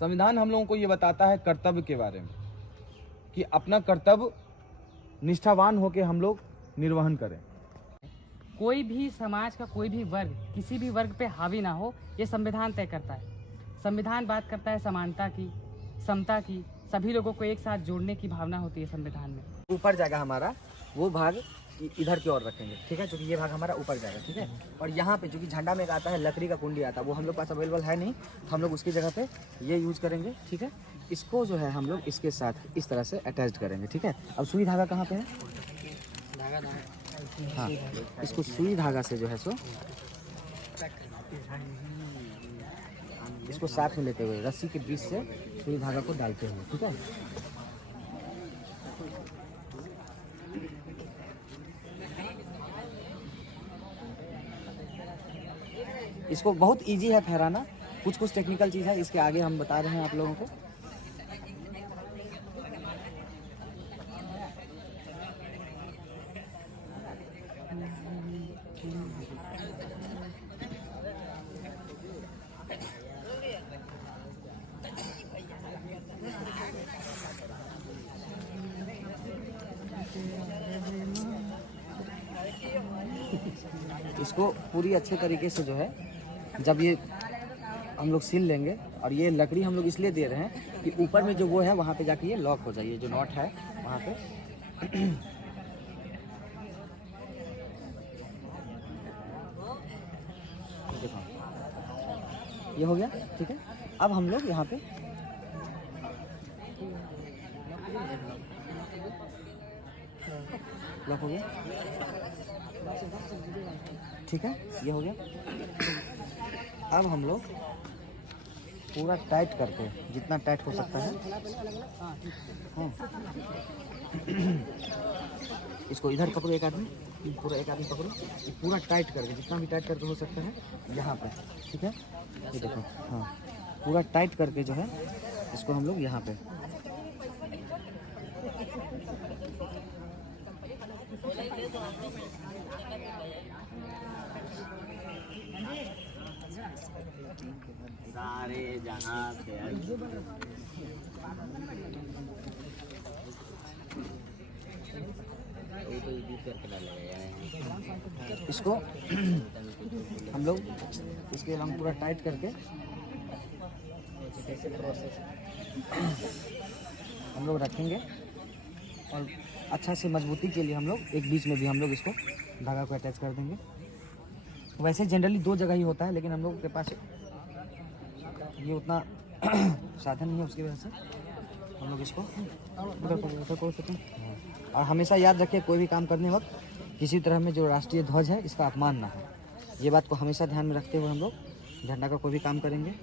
संविधान हम लोगों को ये बताता है कर्तव्य के बारे में, कि अपना कर्तव्य निष्ठावान होकर हम लोग निर्वहन करें। कोई भी समाज का कोई भी वर्ग किसी भी वर्ग पे हावी ना हो, ये संविधान तय करता है। संविधान बात करता है समानता की, समता की, सभी लोगों को एक साथ जोड़ने की भावना होती है संविधान में। ऊपर जाएगा हमारा वो भाग इधर की ओर रखेंगे, ठीक है, क्योंकि ये भाग हमारा ऊपर जाएगा, ठीक है। और यहाँ पे जो कि झंडा में एक आता है लकड़ी का कुंडी आता है, वो हम लोग पास अवेलेबल है नहीं, तो हम लोग उसकी जगह पे ये यूज करेंगे, ठीक है। इसको जो है हम लोग इसके साथ इस तरह से अटैच करेंगे, ठीक है। अब सुई धागा कहाँ पे है? हाँ, इसको सुई धागा से जो है सो इसको साथ में लेते हुए रस्सी के बीच से सुई धागा को डालते हुए, ठीक है। इसको बहुत इजी है फहराना, कुछ कुछ टेक्निकल चीज़ है, इसके आगे हम बता रहे हैं आप लोगों को। इसको पूरी अच्छे तरीके से जो है जब ये हम लोग सिल लेंगे, और ये लकड़ी हम लोग इसलिए दे रहे हैं कि ऊपर में जो वो है वहाँ पे जाके ये लॉक हो जाए, जो नॉट है वहाँ पे। देखो ये हो गया, ठीक है। अब हम लोग यहाँ पे लॉक हो गया, ठीक है, ये हो गया। अब हम लोग पूरा टाइट करके, जितना टाइट हो सकता है, इसको इधर पकड़ो एक आदमी, पूरा एक आदमी पकड़ो, पूरा टाइट करके, जितना भी टाइट करके हो सकता है यहाँ पे, ठीक है। ये देखो, हाँ, पूरा टाइट करके जो है इसको हम लोग यहाँ पे सारे जहाँ से इसको हम लोग इसके हम पूरा टाइट करके हम लोग रखेंगे, और अच्छा से मजबूती के लिए हम लोग एक बीच में भी हम लोग इसको धागा को अटैच कर देंगे। वैसे जनरली दो जगह ही होता है, लेकिन हम लोग के पास ये उतना साधन नहीं है, उसकी वजह से हम लोग इसको उधर कर सकते हैं। और हमेशा याद रखें, कोई भी काम करने वक्त किसी तरह में जो राष्ट्रीय ध्वज है इसका अपमान ना हो, ये बात को हमेशा ध्यान में रखते हुए हम लोग झंडा का कोई भी काम करेंगे।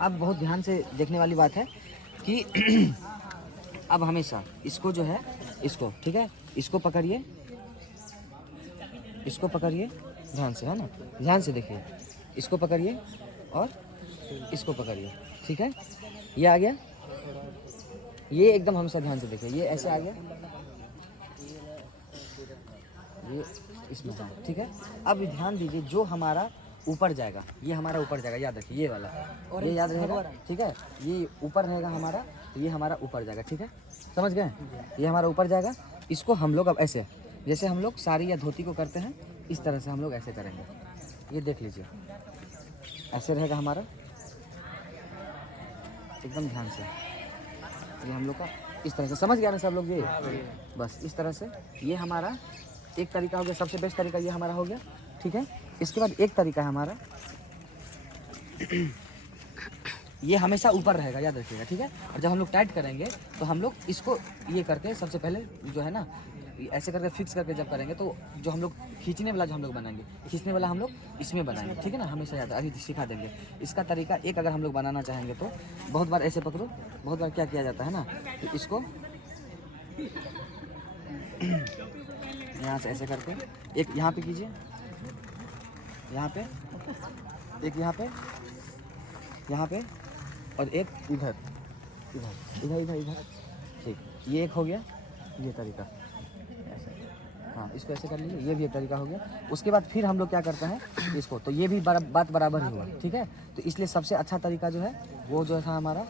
अब बहुत ध्यान से देखने वाली बात है कि अब हमेशा इसको जो है, इसको, ठीक है, इसको पकड़िए, इसको पकड़िए ध्यान से, है ना, ध्यान से देखिए, इसको पकड़िए और इसको पकड़िए, ठीक है। ये आ गया, ये एकदम हमेशा ध्यान से देखिए, ये ऐसे आ गया, ये इसमें, ठीक है। अब ध्यान दीजिए, जो हमारा ऊपर जाएगा, ये हमारा ऊपर जाएगा, याद रखिए, ये वाला, और ये याद रहेगा, ठीक है। ये ऊपर रहेगा हमारा, ये हमारा ऊपर जाएगा, ठीक है, समझ गए, ये हमारा ऊपर जाएगा। इसको हम लोग अब ऐसे, जैसे हम लोग साड़ी या धोती को करते हैं, इस तरह से हम लोग ऐसे करेंगे। ये देख लीजिए, ऐसे रहेगा हमारा, एकदम ध्यान से, ये हम लोग का इस तरह से, समझ गया ना सब लोग? ये बस इस तरह से ये हमारा एक तरीका हो गया, सबसे बेस्ट तरीका ये हमारा हो गया, ठीक है। इसके बाद एक तरीका है हमारा, ये हमेशा ऊपर रहेगा, याद रखिएगा, ठीक है। और जब हम लोग टाइट करेंगे तो हम लोग इसको ये करके सबसे पहले जो है ना, ऐसे करके फिक्स करके जब करेंगे तो जो हम लोग खींचने वाला जो हम लोग बनाएंगे, खींचने वाला हम लोग इसमें बनाएंगे, ठीक है ना, हमेशा याद, अभी सिखा देंगे इसका तरीका। एक अगर हम लोग बनाना चाहेंगे तो बहुत बार ऐसे पकड़ो, बहुत बार क्या किया जाता है ना, तो इसको यहाँ से ऐसे करके एक यहाँ पे कीजिए, यहाँ पे एक, यहाँ पे और एक इधर, इधर इधर इधर इधर। ठीक, ये एक हो गया, ये तरीका ऐसे। हाँ, इसको ऐसे कर लीजिए, ये भी एक तरीका हो गया। उसके बाद फिर हम लोग क्या करते हैं इसको, तो ये भी बात बराबर ही हुआ, ठीक है। तो इसलिए सबसे अच्छा तरीका जो है वो जो था हमारा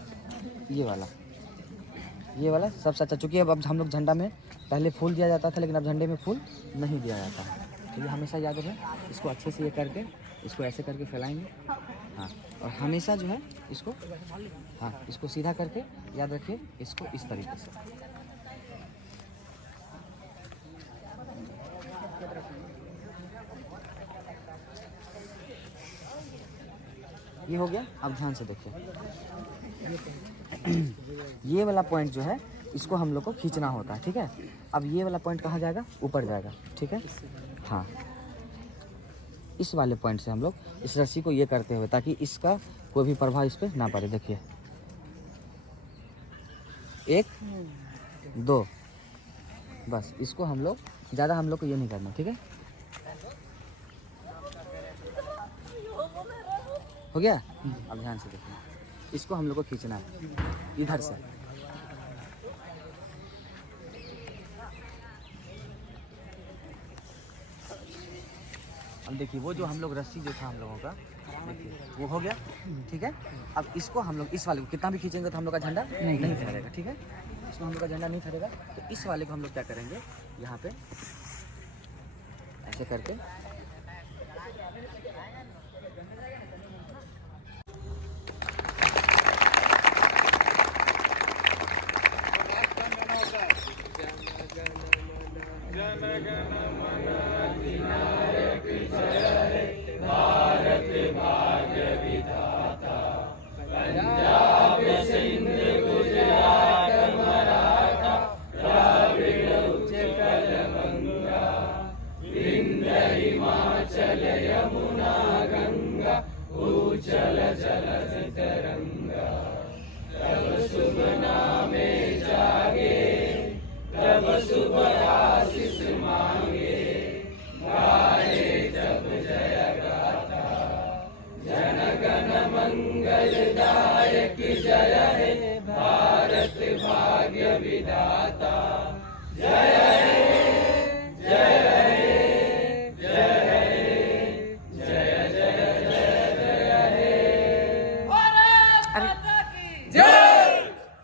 ये वाला सबसे अच्छा। चूँकि अब हम लोग झंडा में पहले फूल दिया जाता था, लेकिन अब झंडे में फूल नहीं दिया जाता है, तो ये हमेशा याद रहे। इसको अच्छे से ये करके इसको ऐसे करके फैलाएंगे। हाँ, और हमेशा जो है इसको, हाँ, इसको सीधा करके याद रखिए, इसको इस तरीके से। ये हो गया। अब ध्यान से देखिए, ये वाला पॉइंट जो है इसको हम लोग को खींचना होता है, ठीक है। अब ये वाला पॉइंट कहाँ जाएगा, ऊपर जाएगा, ठीक है। हाँ, इस वाले पॉइंट से हम लोग इस रस्सी को ये करते हुए, ताकि इसका कोई भी प्रभाव इस पर ना पड़े। देखिए 1 2, बस इसको हम लोग ज़्यादा हम लोग को ये नहीं करना, ठीक है। हो गया। अब ध्यान से देखिए, इसको हम लोग को खींचना है इधर से। अब देखिए वो जो हम लोग रस्सी जो था हम लोगों का, देखिए वो हो गया, ठीक है। अब इसको हम लोग इस वाले को कितना भी खींचेंगे तो हम लोग का झंडा नहीं फहरेगा, ठीक है। इसमें हम लोग का झंडा नहीं फहरेगा, तो इस वाले को हम लोग क्या करेंगे, यहाँ पे ऐसे करके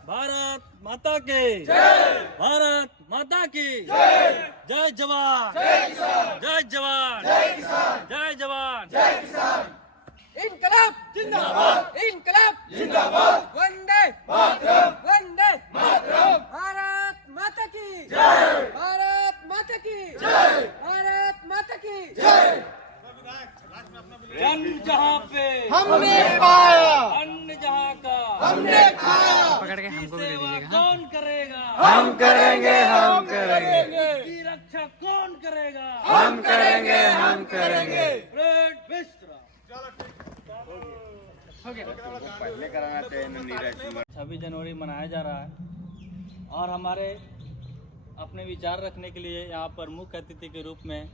भारत माता की जय, भारत माता की जय, जय जवान, जय किसान, जय जवान, जय किसान, जय जवान, जय किसान। इनकलाब जिंदाबाद, इनकलाब जिंदाबाद, वंदे मातरम, वंदे मातरम। भारत माता की जय, भारत माता की जय, भारत माता की जय। जन्म जहाँ पे हमने पाया, अन्न जहाँ का हमने खाया, पकड़ के हमको भी दे सेवा दीजिएगा। कौन करेगा, हम करेंगे, हम करेंगे, की रक्षा कौन करेगा, हम करेंगे, हम करेंगे। ब्रेड बिस्तर। 26 जनवरी मनाया जा रहा है और हमारे अपने विचार रखने के लिए यहाँ पर मुख्य अतिथि के रूप में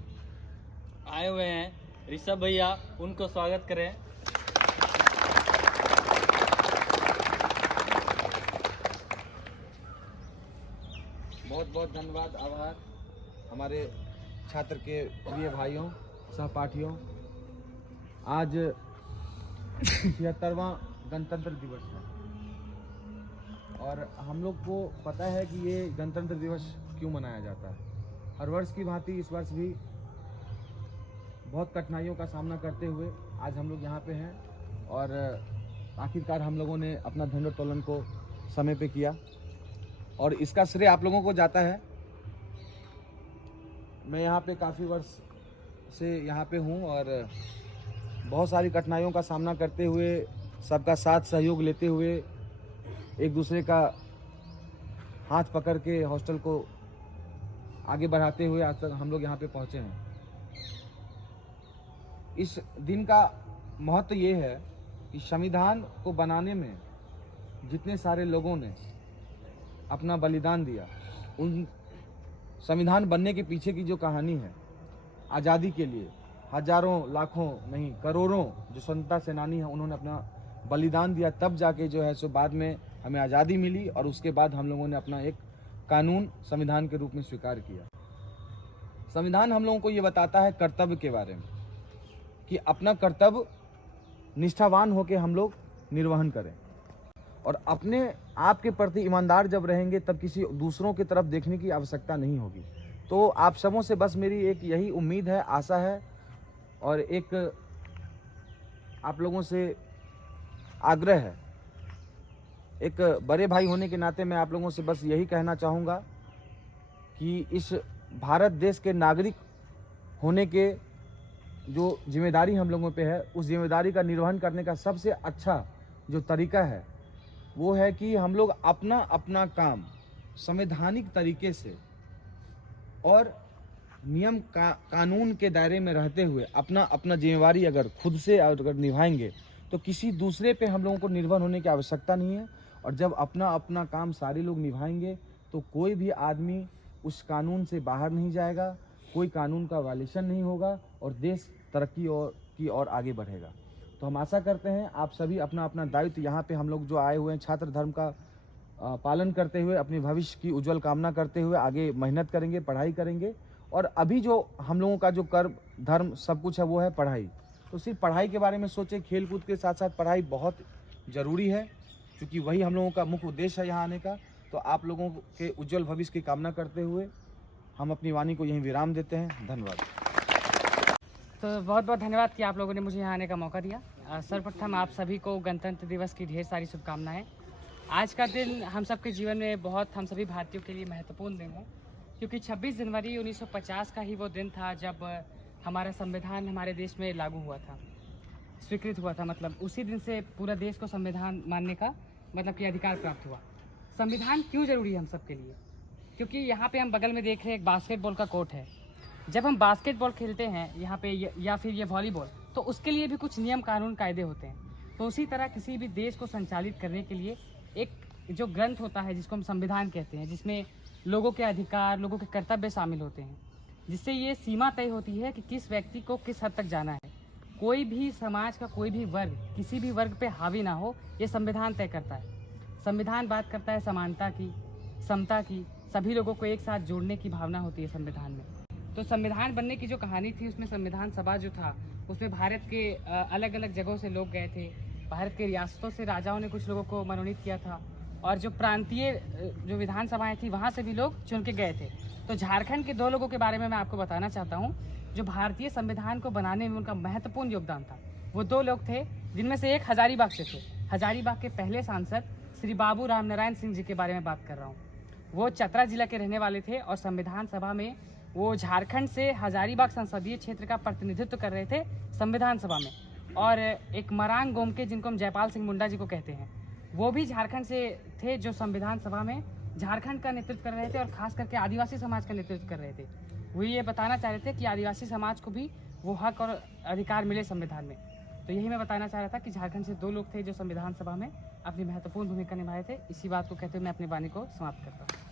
आए हुए हैं ऋषभ भैया, उनको स्वागत करें। बहुत बहुत धन्यवाद, आभार हमारे छात्र के प्रिय भाइयों, सहपाठियों। आज 76वां गणतंत्र दिवस है और हम लोग को पता है कि ये गणतंत्र दिवस क्यों मनाया जाता है। हर वर्ष की भांति इस वर्ष भी बहुत कठिनाइयों का सामना करते हुए आज हम लोग यहाँ पे हैं और आखिरकार हम लोगों ने अपना झंडोत्तोलन को समय पे किया और इसका श्रेय आप लोगों को जाता है। मैं यहाँ पे काफ़ी वर्ष से यहाँ पे हूँ और बहुत सारी कठिनाइयों का सामना करते हुए, सबका साथ सहयोग लेते हुए, एक दूसरे का हाथ पकड़ के हॉस्टल को आगे बढ़ाते हुए आज तक हम लोग यहाँ पे पहुँचे हैं। इस दिन का महत्व ये है कि संविधान को बनाने में जितने सारे लोगों ने अपना बलिदान दिया, उन संविधान बनने के पीछे की जो कहानी है, आज़ादी के लिए हजारों लाखों नहीं करोड़ों जो स्वतंत्रता सेनानी हैं, उन्होंने अपना बलिदान दिया, तब जाके जो है सो बाद में हमें आज़ादी मिली और उसके बाद हम लोगों ने अपना एक कानून संविधान के रूप में स्वीकार किया। संविधान हम लोगों को ये बताता है कर्तव्य के बारे में कि अपना कर्तव्य निष्ठावान होकर हम लोग निर्वहन करें और अपने आप के प्रति ईमानदार जब रहेंगे तब किसी दूसरों की तरफ देखने की आवश्यकता नहीं होगी। तो आप सबों से बस मेरी एक यही उम्मीद है, आशा है और एक आप लोगों से आग्रह है। एक बड़े भाई होने के नाते मैं आप लोगों से बस यही कहना चाहूँगा कि इस भारत देश के नागरिक होने के जो जिम्मेदारी हम लोगों पे है, उस जिम्मेदारी का निर्वहन करने का सबसे अच्छा जो तरीका है वो है कि हम लोग अपना अपना काम संवैधानिक तरीके से और नियम कानून के दायरे में रहते हुए अपना अपना जिम्मेवारी अगर खुद से अगर निभाएंगे तो किसी दूसरे पे हम लोगों को निर्भर होने की आवश्यकता नहीं है। और जब अपना अपना काम सारे लोग निभाएंगे तो कोई भी आदमी उस कानून से बाहर नहीं जाएगा, कोई कानून का वायलेशन नहीं होगा और देश तरक्की की ओर आगे बढ़ेगा। तो हम आशा करते हैं आप सभी अपना अपना दायित्व यहाँ पे हम लोग जो आए हुए हैं छात्र धर्म का पालन करते हुए अपने भविष्य की उज्जवल कामना करते हुए आगे मेहनत करेंगे, पढ़ाई करेंगे। और अभी जो हम लोगों का जो कर्म धर्म सब कुछ है वो है पढ़ाई। तो सिर्फ पढ़ाई के बारे में सोचें, खेल कूद के साथ साथ पढ़ाई बहुत ज़रूरी है क्योंकि वही हम लोगों का मुख्य उद्देश्य है यहाँ आने का। तो आप लोगों के उज्जवल भविष्य की कामना करते हुए हम अपनी वाणी को यहीं विराम देते हैं। धन्यवाद। तो बहुत बहुत धन्यवाद कि आप लोगों ने मुझे यहाँ आने का मौका दिया। सर्वप्रथम आप सभी को गणतंत्र दिवस की ढेर सारी शुभकामनाएं। आज का दिन हम सबके जीवन में बहुत, हम सभी भारतीयों के लिए महत्वपूर्ण दिन है क्योंकि 26 जनवरी 1950 का ही वो दिन था जब हमारा संविधान हमारे देश में लागू हुआ था, स्वीकृत हुआ था। मतलब उसी दिन से पूरा देश को संविधान मानने का मतलब कि अधिकार प्राप्त हुआ। संविधान क्यों जरूरी है हम सबके लिए? क्योंकि यहाँ पे हम बगल में देख रहे हैं एक बास्केटबॉल का कोर्ट है। जब हम बास्केटबॉल खेलते हैं यहाँ पे या फिर ये वॉलीबॉल, तो उसके लिए भी कुछ नियम कानून कायदे होते हैं। तो उसी तरह किसी भी देश को संचालित करने के लिए एक जो ग्रंथ होता है जिसको हम संविधान कहते हैं, जिसमें लोगों के अधिकार, लोगों के कर्तव्य शामिल होते हैं, जिससे ये सीमा तय होती है कि किस व्यक्ति को किस हद तक जाना है। कोई भी समाज का कोई भी वर्ग किसी भी वर्ग पे हावी ना हो, ये संविधान तय करता है। संविधान बात करता है समानता की, समता की, सभी लोगों को एक साथ जोड़ने की भावना होती है संविधान में। तो संविधान बनने की जो कहानी थी उसमें संविधान सभा जो था उसमें भारत के अलग अलग जगहों से लोग गए थे। भारत के रियासतों से राजाओं ने कुछ लोगों को मनोनीत किया था और जो प्रांतीय जो विधानसभाएं थी वहाँ से भी लोग चुन के गए थे। तो झारखंड के 2 लोगों के बारे में मैं आपको बताना चाहता हूँ जो भारतीय संविधान को बनाने में उनका महत्वपूर्ण योगदान था। वो 2 लोग थे जिनमें से एक हजारीबाग से थे। हजारीबाग के पहले सांसद श्री बाबू राम नारायण सिंह जी के बारे में बात कर रहा हूँ। वो चतरा जिला के रहने वाले थे और संविधान सभा में वो झारखंड से हजारीबाग संसदीय क्षेत्र का प्रतिनिधित्व कर रहे थे संविधान सभा में। और एक मरांग गोमके जिनको हम जयपाल सिंह मुंडा जी को कहते हैं, वो भी झारखंड से थे जो संविधान सभा में झारखंड का नेतृत्व कर रहे थे और खास करके आदिवासी समाज का नेतृत्व कर रहे थे। वो ये बताना चाह रहे थे कि आदिवासी समाज को भी वो हक और अधिकार मिले संविधान में। तो यही मैं बताना चाह रहा था कि झारखंड से 2 लोग थे जो संविधान सभा में अपनी महत्वपूर्ण भूमिका निभाए थे। इसी बात को कहते हुए मैं अपनी वाणी को समाप्त करता हूँ।